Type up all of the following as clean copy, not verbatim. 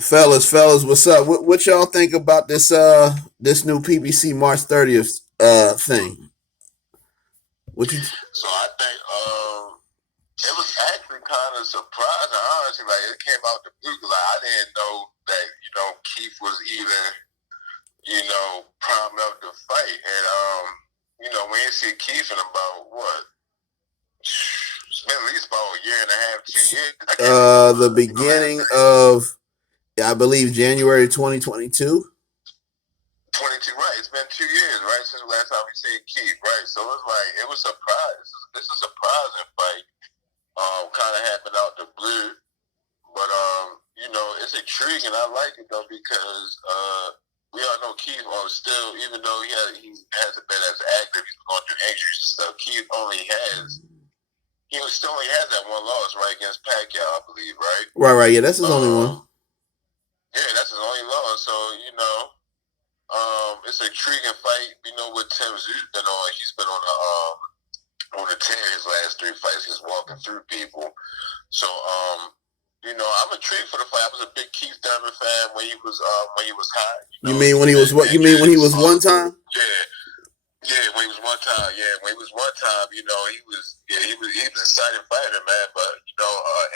Fellas, what's up? What y'all think about this new PBC March 30th thing? What you So I think it was actually kind of surprising, honestly. Like it came out the blue. Like I didn't know that Keith was even primed up to fight, and we ain't see Keith in about what? It's been at least about a year and a half, 2 years. I can't remember the beginning of I believe January 2022. 22, right? It's been 2 years, right, since the last time we seen Keith, right? So it's like it was surprise. This is a surprising fight. Kind of happened out the blue, but it's intriguing. I like it though because we all know Keith still, even though he hasn't been as active, he's going through injuries and stuff. Keith still only has that one loss, right, against Pacquiao, I believe, right? Right. Yeah, that's his only one. Yeah, that's his only loss. So it's an intriguing fight. What Tim Tszyu's been on. He's been on a tear his last three fights. He's walking through people. So I'm intrigued for the fight. I was a big Keith Thurman fan when he was hot. You mean when he was what? You mean when he was one time? Yeah. Yeah, when he was one time. Yeah, when he was one time, he was an exciting fighter, man. But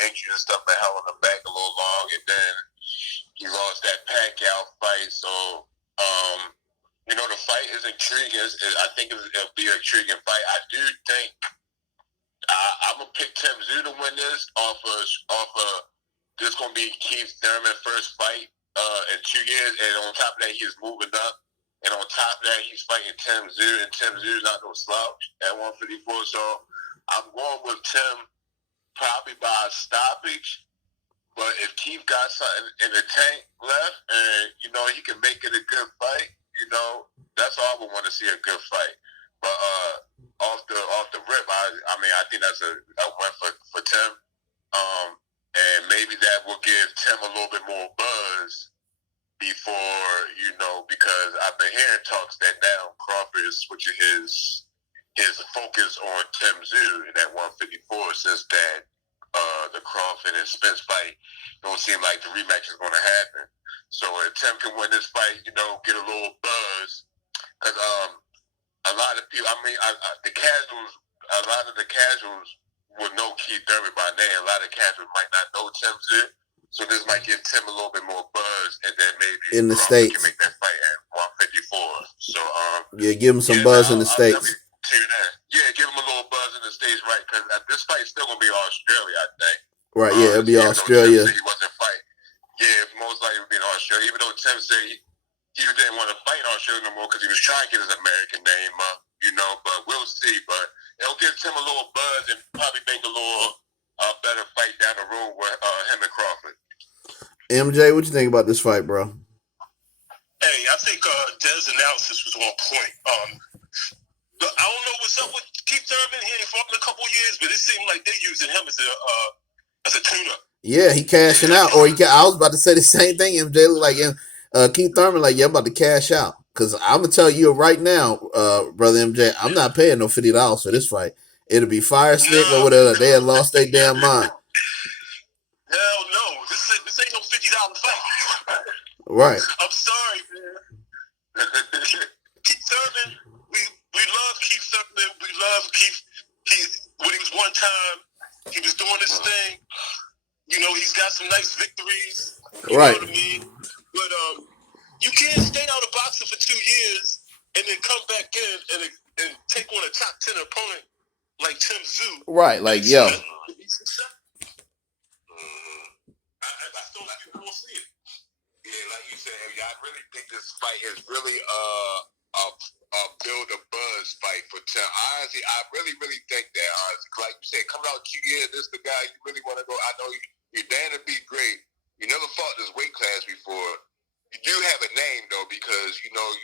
injury and stuff been held him back a little long, and then he lost that Pacquiao fight. So the fight is intriguing. I think it'll be an intriguing fight. I do think I'm gonna pick Tim Tszyu to win this off of this gonna be Keith Thurman's first fight in 2 years, and on top of that, he's moving up. And on top of that, he's fighting Tim Tszyu, and Tim Tszyu's not no slouch at 154. So I'm going with Tim probably by a stoppage. But if Keith got something in the tank left, and he can make it a good fight, that's all I would want to see, a good fight. But off the rip, I think that's a win for Tim. And maybe that will give Tim a little bit more buzz before, because I've been hearing talks that now Crawford is switching his focus on Tim Tszyu in that 154 since that the Crawford and Spence fight don't seem like the rematch is going to happen. So if Tim can win this fight, get a little buzz, because a lot of people, a lot of the casuals will know Keith Thurman by name. A lot of casuals might not know Tim Tszyu. So this might give Tim a little bit more buzz, and then maybe in the Crawford States can make that fight at 154. So give him some buzz in the States. Tune in. Yeah, give him a little buzz in the States, right? Because this fight's still gonna be Australia, I think. Right. Yeah, it'll be Australia. He wasn't fighting. Yeah, most likely it'll be in Australia. Even though Tim said he didn't want to fight in Australia no more because he was trying to get his American name up, But we'll see. But it'll give Tim a little buzz and probably make a little better fight down the road with him and Crawford. MJ, what you think about this fight, bro? Hey, I think Dez's analysis was on point. I don't know what's up with Keith Thurman. He ain't fought in a couple years, but it seemed like they're using him as a tune-up. Yeah, he cashing out. I was about to say the same thing. MJ look like Keith Thurman, like, yeah, I'm about to cash out. Because I'm going to tell you right now, brother MJ, I'm not paying no $50 for this fight. It'll be fire stick or whatever. They had lost their damn mind. Hell no. This ain't no $50 fight. Right. I'm sorry, man. Keith Thurman, we love Keith Thurman. We love Keith. When he was one time, he was doing his thing. He's got some nice victories. You right. know what I mean? But you can't stay out of boxing for 2 years and then come back in and take on a top 10 opponent like Tim Tszyu. Right, like, yo. I still like people will see it. Yeah, like you said, I really think this fight is really build a buzz fight for Tim. Honestly, I really, really think that. Like you said, coming out 2 years, this is the guy you really want to go. I know you're down to be great. You never fought this weight class before. You do have a name though, because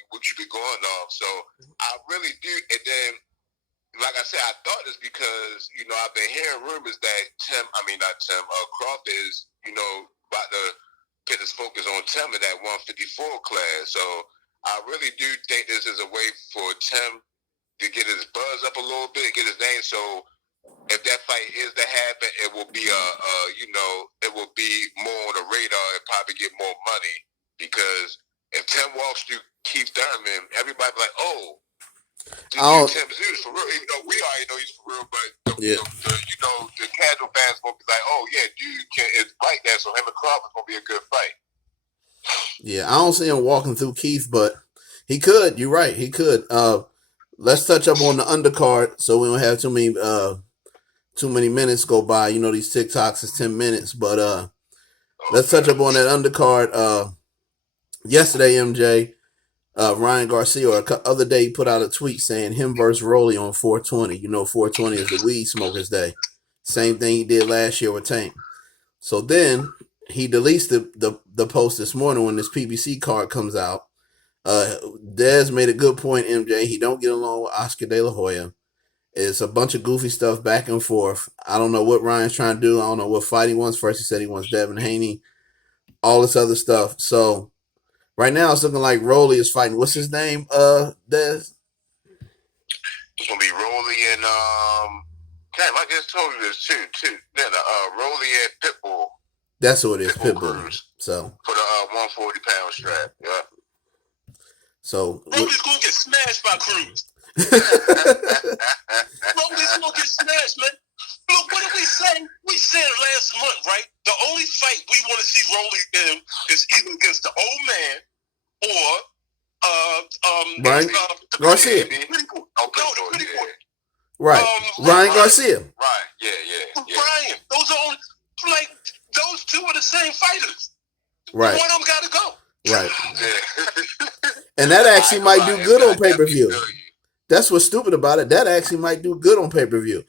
what you've been going off. So I really do. And then, like I said, I thought this because I've been hearing rumors that Crawford is about to put his focus on Tim in that 154 class. So I really do think this is a way for Tim to get his buzz up a little bit, get his name. So if that fight is to happen, it will be it will be more on the radar and probably get more money because if Tim walks through Keith Thurman, everybody be like, oh. Tim Tszyu for real. Even though we already know he's for real, but the casual fans gonna be like, "Oh yeah, dude is like that." So him and Crawford's gonna be a good fight. Yeah, I don't see him walking through Keith, but he could. You're right, he could. Let's touch up on the undercard so we don't have too many minutes go by. You know, these TikToks is 10 minutes, but let's touch up on that undercard. Yesterday, MJ. Ryan Garcia, or the other day, he put out a tweet saying him versus Rolly on 420. You know, 420 is the weed smokers day. Same thing he did last year with Tank. So then he deletes the post this morning when this PBC card comes out. Dez made a good point, MJ. He don't get along with Oscar De La Hoya. It's a bunch of goofy stuff back and forth. I don't know what Ryan's trying to do. I don't know what fight he wants. First he said he wants Devin Haney. All this other stuff. So right now, it's looking like Rolly is fighting. What's his name, Dez? It's gonna be Rolly and damn, I just told you this too. Then Rolly and Pitbull. That's who it is, Pitbull. So for the 140-pound strap, yeah. So Rolly's gonna get smashed by Cruz. Rolly's gonna get smashed, man. Look, what did we say? We said last month, right? The only fight we want to see Rolly in is either against the old man or Ryan Garcia. The pretty boy. Right. Ryan Garcia. Right. Yeah. Ryan. Those are only those two are the same fighters. Right. One of them gotta go. Right. Yeah. And that actually might do good on pay-per-view. That's what's stupid about it. That actually might do good on pay-per-view.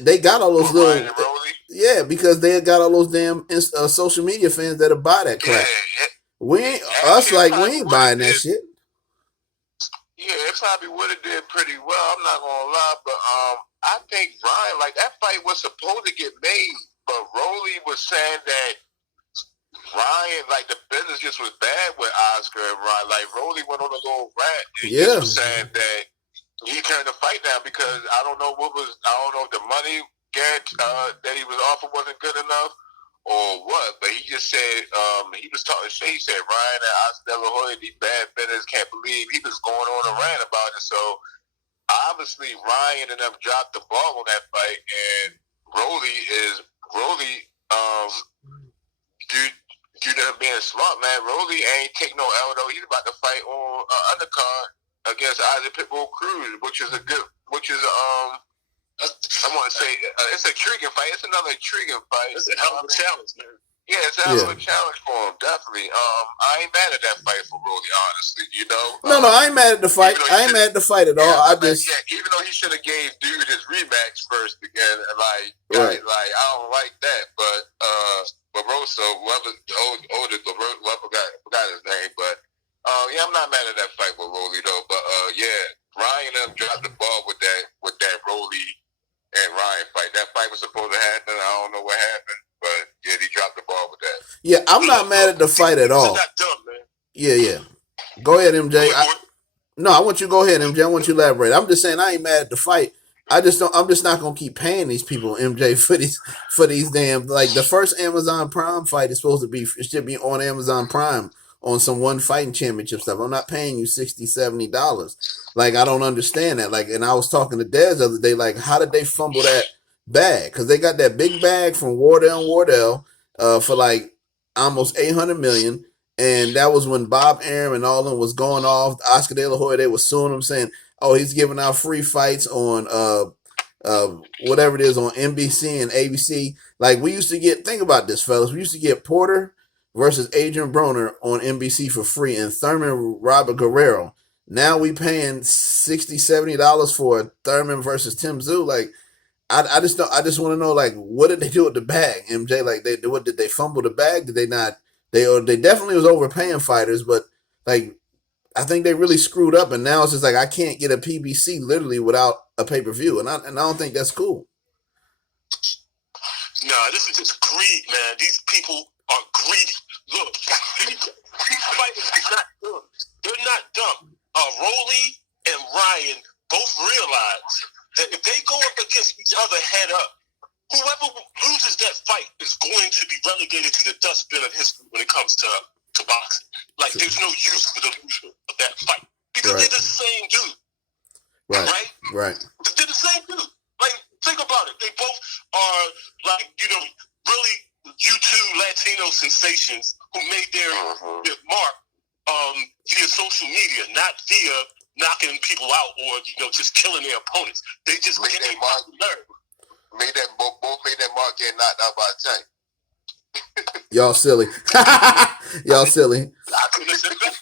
They got all those little, yeah, because they got all those damn social media fans that'll buy that crap. Yeah, we ain't buying that shit. Yeah, it probably would have did pretty well. I'm not gonna lie, but I think Ryan, that fight was supposed to get made, but Rolly was saying that Ryan, the business just was bad with Oscar and Ryan. Rolly went on a little rant and just was saying that he turned the fight down because I don't know if the money that he was offered wasn't good enough or what, but he just said he was talking shit. He said Ryan and Oscar De La Hoya, these bad business, can't believe he was going on a rant about it. So obviously Ryan and them dropped the ball on that fight, and Rolly due to him being smart, man. Rolly ain't take no L though. He's about to fight on undercard against Isaac Pitbull Cruz, which is I want to say it's an intriguing fight. It's another intriguing fight. It's a hell of a challenge, man. Yeah, it's a hell of a challenge for him, definitely. I ain't mad at that fight for Rolly, honestly. You know. No, I ain't mad at the fight. I ain't mad at the fight at all. Even though he should have gave dude his rematch first again, I don't like that, but Barroso, whoever forgot his name, but I'm not mad at that fight with Rolly though. But Ryan dropped the ball with that Rolly and Ryan fight. That fight was supposed to happen. I don't know what happened, but he dropped the ball with that. Yeah, I'm not mad at the fight at all. Not dumb, man. Yeah. Go ahead, MJ. I want you to go ahead, MJ. I want you to elaborate. I'm just saying I ain't mad at the fight. I'm just not gonna keep paying these people, MJ, for these damn the first Amazon Prime fight is supposed to be should be on Amazon Prime on some one fighting championship stuff. I'm not paying you $60, $70. I don't understand that. And I was talking to Dez the other day, how did they fumble that bag? Because they got that big bag from Wardell for almost $800 million. And that was when Bob Arum and all of them was going off. Oscar De La Hoya, they were suing him saying, oh, he's giving out free fights on whatever it is on NBC and ABC. We used to get, think about this, fellas. We used to get Porter versus Adrian Broner on NBC for free and Thurman Robert Guerrero. Now we paying $60, $70 for Thurman versus Tszyu. I just want to know what did they do with the bag, MJ? What did they fumble the bag? Did they not? They definitely was overpaying fighters, but I think they really screwed up, and now it's just I can't get a PBC literally without a pay-per-view, and I don't think that's cool. Nah, this is just greed, man. These people are greedy. Look, these fighters are not dumb. They're not dumb. Rolly and Ryan both realize that if they go up against each comes to boxing. Like, there's no use for the loser of that fight because they're the same dude. Right? They're the same dude. Like, think about it. They both are, like, really YouTube Latino sensations who made their mark via social media, not via knocking people out or just killing their opponents. They just made that mark. Both made that mark getting knocked out by a tank. Y'all silly. Y'all silly. I couldn't have said that.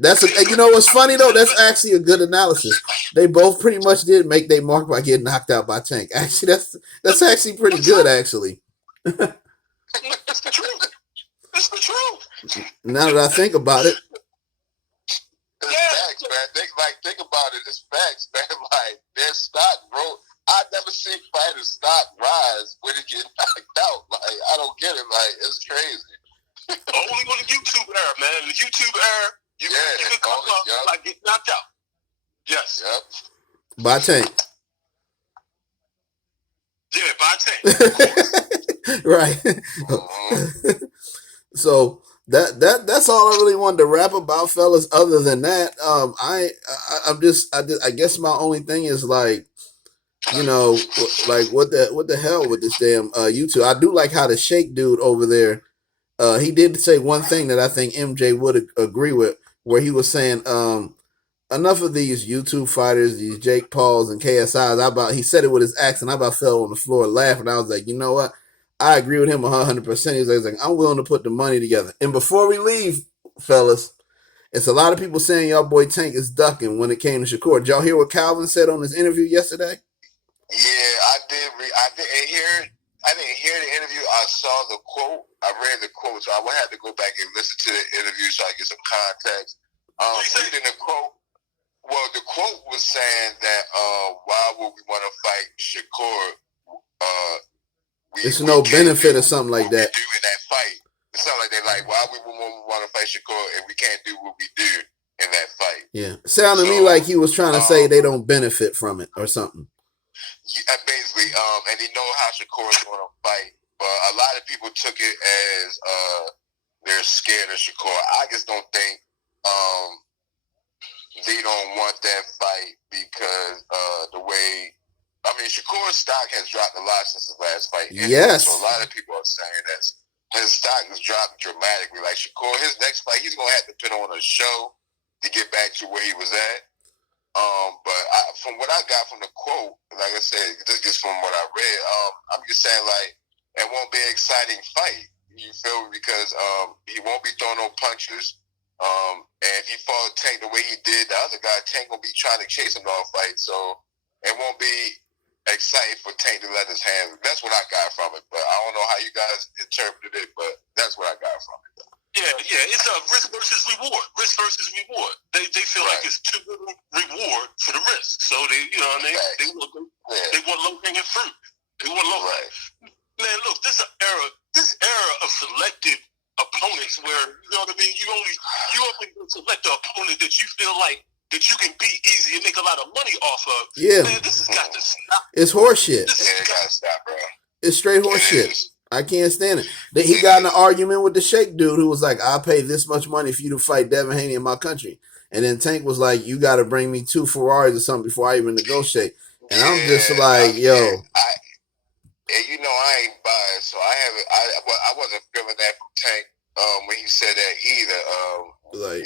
That's what's funny though. That's actually a good analysis. They both pretty much did make their mark by getting knocked out by Tank. Actually, that's actually pretty good. Actually, it's the truth. It's the truth. Now that I think about it, it's facts, man. Think about it. It's facts, man. Like, their stock, bro. I never seen fighters stock rise when it get knocked out. Like, I don't get it. Like, it's crazy. Only on the YouTube era, man. The YouTube era. You can come up like get knocked out. Yes. Yep. By Tank. Yeah, by Tank. Right. So that's all I really wanted to rap about, fellas. Other than that, I guess my only thing is like, like what the hell with this damn YouTube. I do like how the Shake dude over there. He did say one thing that I think MJ would agree with, where he was saying, enough of these YouTube fighters, these Jake Pauls and KSIs. He said it with his accent. I about fell on the floor laughing. I was like, you know what? I agree with him 100%. He was like, I'm willing to put the money together. And before we leave, fellas, it's a lot of people saying y'all boy Tank is ducking when it came to Shakur. Did y'all hear what Calvin said on his interview yesterday? Yeah, I did. I didn't hear the interview. I saw the quote. I read the quote, so I would have to go back and listen to the interview so I get some context. Reading the quote, well, the quote was saying that why would we want to fight Shakur? It's no benefit or something like that. Do in that fight. It's something like that. Like, why would we want to fight Shakur if we can't do what we do in that fight? Yeah, sounded to me like he was trying to say they don't benefit from it or something. Yeah, basically, and they know how Shakur is going to fight, but a lot of people took it as they're scared of Shakur. I just don't think they don't want that fight because the way, Shakur's stock has dropped a lot since his last fight. Yes. So a lot of people are saying that his stock has dropped dramatically. Like Shakur, his next fight, he's going to have to put on a show to get back to where he was at. But from what I got from the quote, like I said, this is from what I read, I'm just saying, like, it won't be an exciting fight. You feel me? Because he won't be throwing no punches. And if he fought Tank the way he did the other guy, Tank will be trying to chase him the whole fight. So it won't be exciting for Tank to let his hands. That's what I got from it. But I don't know how you guys interpreted it, but that's what I got from it. Yeah, it's a risk versus reward. Risk versus reward. They feel like it's too little reward for the risk. So they want low hanging fruit. They want low. Right. Man, look, this era of selective opponents where you only select the opponent that you feel like that you can beat easy and make a lot of money off of. Yeah, man, this has got to stop. It's horseshit. It gotta stop, bro. It's straight horseshit. I can't stand it. He got in an argument with the Shake dude who was like, I'll pay this much money for you to fight Devin Haney in my country. And then Tank was like, you got to bring me 2 Ferraris or something before I even negotiate. And I'm just like, yo. I ain't biased, so I wasn't feeling that from Tank when he said that either. Like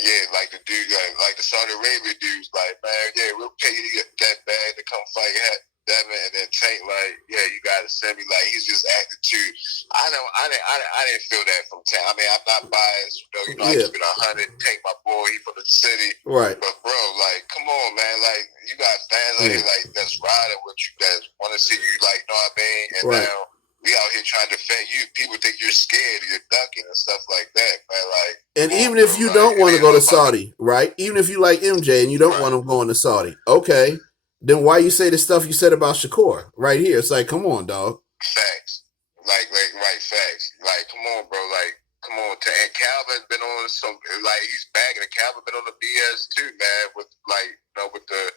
the dude, like the Saudi Arabia dudes, like, man, yeah, we'll pay you to get that bag to come fight Devin, and then Tank, like, yeah, you gotta send me. Like, he's just acting too. I didn't feel that from Tank. I mean, I'm not biased. I keep it 100. Tank, my boy, he from the city. Right. But bro, like, come on, man. Like, you got fans out here like that's riding with you, that want to see you. Like, know what I mean? And now we out here trying to defend you. People think you're scared, you're ducking and stuff like that, man. Like, and even if you don't want to go to Saudi, right? Even if you like MJ and you don't want him going to Saudi, okay. Then why you say the stuff you said about Shakur right here? It's like, come on, dog. Facts. Like, facts. Like, come on, bro. Like, come on. And Calvin's been on some, like, he's back, and Calvin been on the BS too, man, with, like, with the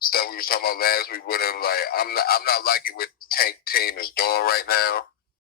stuff we was talking about last week with him. Like, I'm not liking what Tank team is doing right now.